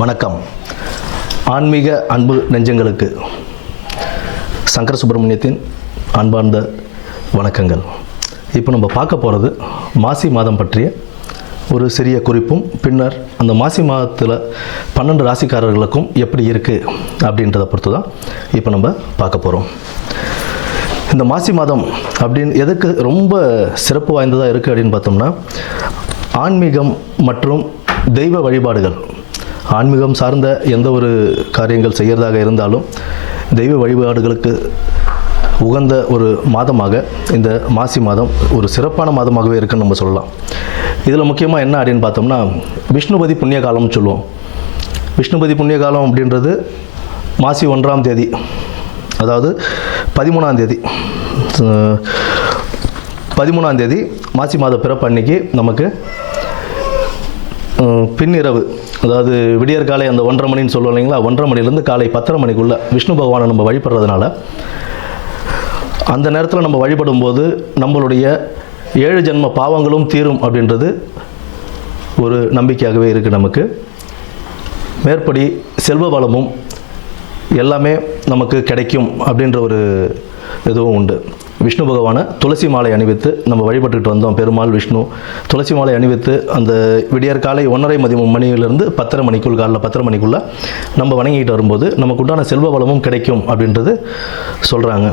வணக்கம். ஆன்மீக அன்பு நெஞ்சங்களுக்கு சங்கர சுப்பிரமணியத்தின் அன்பார்ந்த வணக்கங்கள். இப்போ நம்ம பார்க்க போகிறது மாசி மாதம் பற்றிய ஒரு சிறிய குறிப்பும், பின்னர் அந்த மாசி மாதத்தில் 12 ராசிக்காரர்களுக்கும் எப்படி இருக்குது அப்படின்றத பொறுத்து தான் இப்போ நம்ம பார்க்க போகிறோம். இந்த மாசி மாதம் அப்படின்னு எதுக்கு ரொம்ப சிறப்பு வாய்ந்ததாக இருக்குது அப்படின்னு பார்த்தோம்னா, ஆன்மீகம் மற்றும் தெய்வ வழிபாடுகள், ஆன்மீகம் சார்ந்த எந்த ஒரு காரியங்கள் செய்கிறதாக இருந்தாலும் தெய்வ வழிபாடுகளுக்கு உகந்த ஒரு மாதமாக இந்த மாசி மாதம் ஒரு சிறப்பான மாதமாகவே இருக்குன்னு நம்ம சொல்லலாம். இதில் முக்கியமாக என்ன அப்படின்னு பார்த்தோம்னா, விஷ்ணுபதி புண்ணிய காலம்னு சொல்லுவோம். விஷ்ணுபதி புண்ணிய காலம் அப்படின்றது மாசி 1ஆம் தேதி, அதாவது 13ஆம் தேதி மாசி மாத பிறப்பு அன்னைக்கு நமக்கு பின்னிரவு, அதாவது விடியற்காலை அந்த 1:30 மணின்னு சொல்லுவோம் இல்லைங்களா, 1:30 மணிலேருந்து காலை 10:30 மணிக்குள்ளே விஷ்ணு பகவானை நம்ம வழிபடுறதுனால அந்த நேரத்தில் நம்ம வழிபடும் போது நம்மளுடைய 7 ஜென்ம பாவங்களும் தீரும் அப்படின்றது ஒரு நம்பிக்கையாகவே இருக்குது நமக்கு. மேற்படி செல்வ வளமும் எல்லாமே நமக்கு கிடைக்கும் அப்படின்ற ஒரு இதுவும் உண்டு. விஷ்ணு பகவானை துளசி மாலை அணிவித்து நம்ம வழிபட்டுக்கிட்டு வந்தோம். பெருமாள் விஷ்ணு துளசி மாலை அணிவித்து அந்த விடியற்காலை 1:30 மணியிலிருந்து 10:30 மணிக்குள், காலைல 10:30 மணிக்குள்ளே நம்ம வணங்கிட்டு வரும்போது நமக்கு உண்டான செல்வ வளமும் கிடைக்கும் அப்படின்றது சொல்கிறாங்க.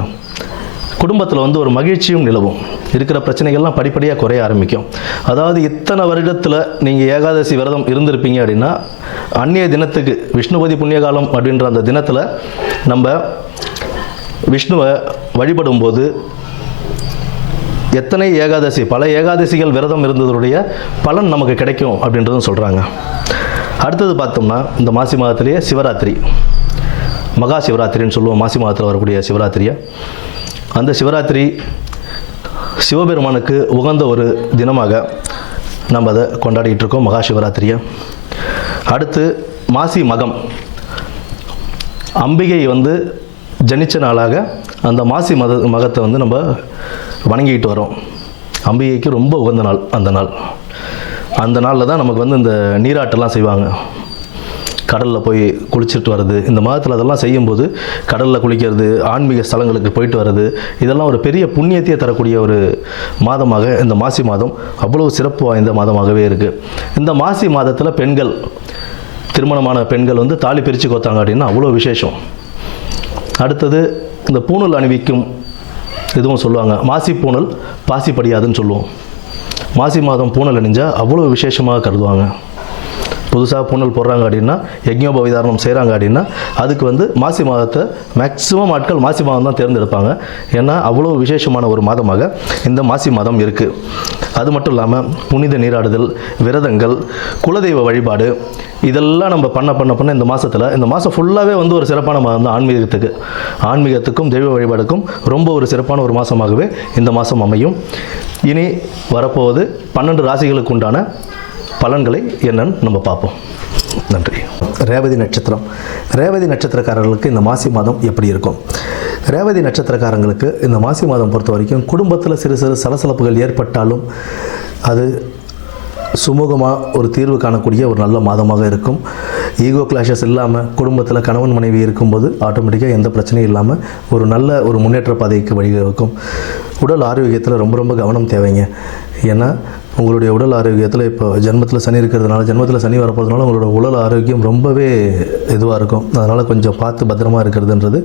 குடும்பத்தில் ஒரு மகிழ்ச்சியும் நிலவும், இருக்கிற பிரச்சனைகள்லாம் படிப்படியாக குறைய ஆரம்பிக்கும். அதாவது இத்தனை வருடத்தில் நீங்கள் ஏகாதசி விரதம் இருந்திருப்பீங்க அப்படின்னா, அந்நிய தினத்துக்கு விஷ்ணுபதி புண்ணியகாலம் அப்படின்ற அந்த தினத்தில் நம்ம விஷ்ணுவை வழிபடும் போது எத்தனை ஏகாதசி, பல ஏகாதசிகள் விரதம் இருந்ததுடைய பலன் நமக்கு கிடைக்கும் அப்படின்றதும் சொல்கிறாங்க. அடுத்தது பார்த்தோம்னா, இந்த மாசி மாதத்திலேயே சிவராத்திரி, மகா சிவராத்திரின்னு சொல்லுவோம். மாசி மாதத்தில் வரக்கூடிய சிவராத்திரியை, அந்த சிவராத்திரி சிவபெருமானுக்கு உகந்த ஒரு தினமாக நம்ம அதை கொண்டாடிக்கிட்டு இருக்கோம், மகா சிவராத்திரியை. அடுத்து மாசி மகம், அம்பிகை ஜனிச்ச நாளாக அந்த மாசி மகத்தை நம்ம வணங்கிக்கிட்டு வரோம். அம்பிகைக்கு ரொம்ப உகந்த நாள் அந்த நாளில் தான் நமக்கு இந்த நீராட்டெல்லாம் செய்வாங்க. கடலில் போய் குளிச்சுட்டு வர்றது, இந்த மாதத்தில் அதெல்லாம் செய்யும்போது கடலில் குளிக்கிறது, ஆன்மீக ஸ்தலங்களுக்கு போயிட்டு வர்றது, இதெல்லாம் ஒரு பெரிய புண்ணியத்தையே தரக்கூடிய ஒரு மாதமாக இந்த மாசி மாதம் அவ்வளோ சிறப்பு வாய்ந்த மாதமாகவே இருக்குது. இந்த மாசி மாதத்தில் பெண்கள், திருமணமான பெண்கள் தாலி பிரித்து கோத்தாங்க அப்படின்னா அவ்வளோ விசேஷம். அடுத்தது இந்த பூணல் அணிவிக்கும் இதுவும் சொல்லுவாங்க. மாசி பூணல் பாசி படியாதுன்னு சொல்லுவோம். மாசி மாதம் பூணல் அணிஞ்சால் அவ்வளோ விசேஷமாக கருதுவாங்க. புதுசாக பூணல் போடுறாங்க அப்படின்னா, யஜ்ஞோபவிதாரணம் செய்கிறாங்க அப்படின்னா, அதுக்கு மாசி மாதத்தை மேக்ஸிமம் ஆட்கள் மாசி மாதம் தான் தேர்ந்தெடுப்பாங்க. ஏன்னா அவ்வளோ விசேஷமான ஒரு மாதமாக இந்த மாசி மாதம் இருக்குது. அது மட்டும் இல்லாமல் புனித நீராடுதல், விரதங்கள், குலதெய்வ வழிபாடு, இதெல்லாம் நம்ம பண்ண இந்த மாதத்தில், இந்த மாதம் ஃபுல்லாகவே ஒரு சிறப்பான மாதம் தான். ஆன்மீகத்துக்கும் தெய்வ வழிபாடுக்கும் ரொம்ப ஒரு சிறப்பான ஒரு மாதமாகவே இந்த மாதம் அமையும். இனி வரப்போவது 12 ராசிகளுக்கு உண்டான பலன்களை என்னன்னு நம்ம பார்ப்போம். நன்றி. ரேவதி நட்சத்திரம், ரேவதி நட்சத்திரக்காரர்களுக்கு இந்த மாசி மாதம் எப்படி இருக்கும்? ரேவதி நட்சத்திரக்காரங்களுக்கு இந்த மாசி மாதம் பொறுத்த வரைக்கும் குடும்பத்தில் சிறு சிறு சலசலப்புகள் ஏற்பட்டாலும் அது சுமூகமாக ஒரு தீர்வு காணக்கூடிய ஒரு நல்ல மாதமாக இருக்கும். ஈகோ கிளாஷஸ் இல்லாமல் குடும்பத்தில் கணவன் மனைவி இருக்கும்போது ஆட்டோமேட்டிக்காக எந்த பிரச்சனையும் இல்லாமல் ஒரு நல்ல ஒரு முன்னேற்ற பாதைக்கு வழிவகுக்கும். உடல் ஆரோக்கியத்தில் ரொம்ப ரொம்ப கவனம் தேவைங்க. ஏன்னா உங்களுடைய உடல் ஆரோக்கியத்தில் இப்போ ஜென்மத்தில் சனி இருக்கிறதுனால, ஜென்மத்தில் சனி வரப்போகிறதுனால உங்களோட உடல் ஆரோக்கியம் ரொம்பவே இதுவாக இருக்கும். அதனால் கொஞ்சம் பார்த்து பத்திரமா இருக்கிறதுன்றது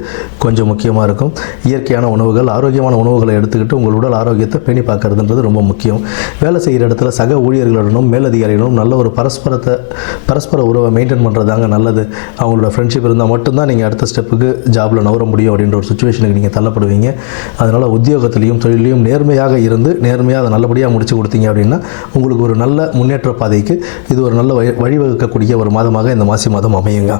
கொஞ்சம் முக்கியமாக இருக்கும். இயற்கையான உணவுகள், ஆரோக்கியமான உணவுகளை எடுத்துக்கிட்டு உங்கள் உடல் ஆரோக்கியத்தை பேணி பார்க்கறதுன்றது ரொம்ப முக்கியம். வேலை செய்கிற இடத்துல சக ஊழியர்களுடனும் மேலதிகாரிகளும் நல்ல ஒரு பரஸ்பர உறவை மெயின்டைன் பண்ணுறதாங்க நல்லது. அவங்களோட ஃப்ரெண்ட்ஷிப் இருந்தால் மட்டும்தான் நீங்கள் அடுத்த ஸ்டெப்புக்கு ஜாபில் நவர முடியும் அப்படின்ற ஒரு சுச்சுவேஷனுக்கு நீங்கள் தள்ளப்படுவீங்க. அதனால் உத்தியோகத்திலையும் தொழிலையும் நேர்மையாக இருந்து நேர்மையாக அதை நல்லபடியாக முடிச்சு கொடுத்தீங்க அப்படின்னா உங்களுக்கு ஒரு நல்ல முன்னேற்ற பாதைக்கு இது ஒரு நல்ல வழிவகுக்கக்கூடிய ஒரு மாதமாக இந்த மாசி மாதம் அமையுங்க.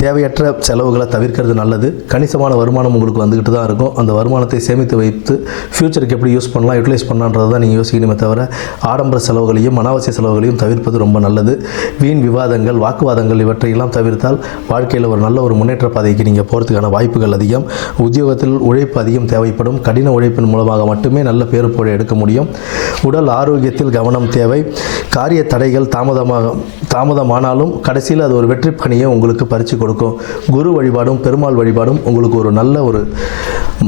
தேவையற்ற செலவுகளை தவிர்க்கிறது நல்லது. கணிசமான வருமானம் உங்களுக்கு வந்துக்கிட்டு தான் இருக்கும். அந்த வருமானத்தை சேமித்து வைத்து ஃப்யூச்சருக்கு எப்படி யூஸ் பண்ணலாம், யூட்டிலைஸ் பண்ணலான்றதை தான் நீங்கள் யோசிக்கணுமே தவிர ஆடம்பர செலவுகளையும் அனாவசிய செலவுகளையும் தவிர்ப்பது ரொம்ப நல்லது. வீண் விவாதங்கள், வாக்குவாதங்கள் இவற்றையெல்லாம் தவிர்த்தால் வாழ்க்கையில் ஒரு நல்ல ஒரு முன்னேற்ற பாதைக்கு நீங்கள் போகிறதுக்கான வாய்ப்புகள் அதிகம். உத்தியோகத்தில் உழைப்பு அதிகம் தேவைப்படும். கடின உழைப்பின் மூலமாக மட்டுமே நல்ல பேரு புகழை எடுக்க முடியும். உடல் ஆரோக்கியத்தில் கவனம் தேவை. காரிய தடைகள் தாமதமானாலும் கடைசியில் அது ஒரு வெற்றி பணியை உங்களுக்கு பறித்து கொடுக்கும். குரு வழிபாடும் பெருமாள் வழிபாடும் உங்களுக்கு ஒரு நல்ல ஒரு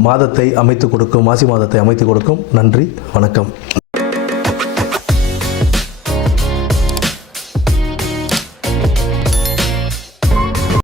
மாதத்தை அமைத்து கொடுக்கும், மாசி மாதத்தை அமைத்து கொடுக்கும். நன்றி, வணக்கம்.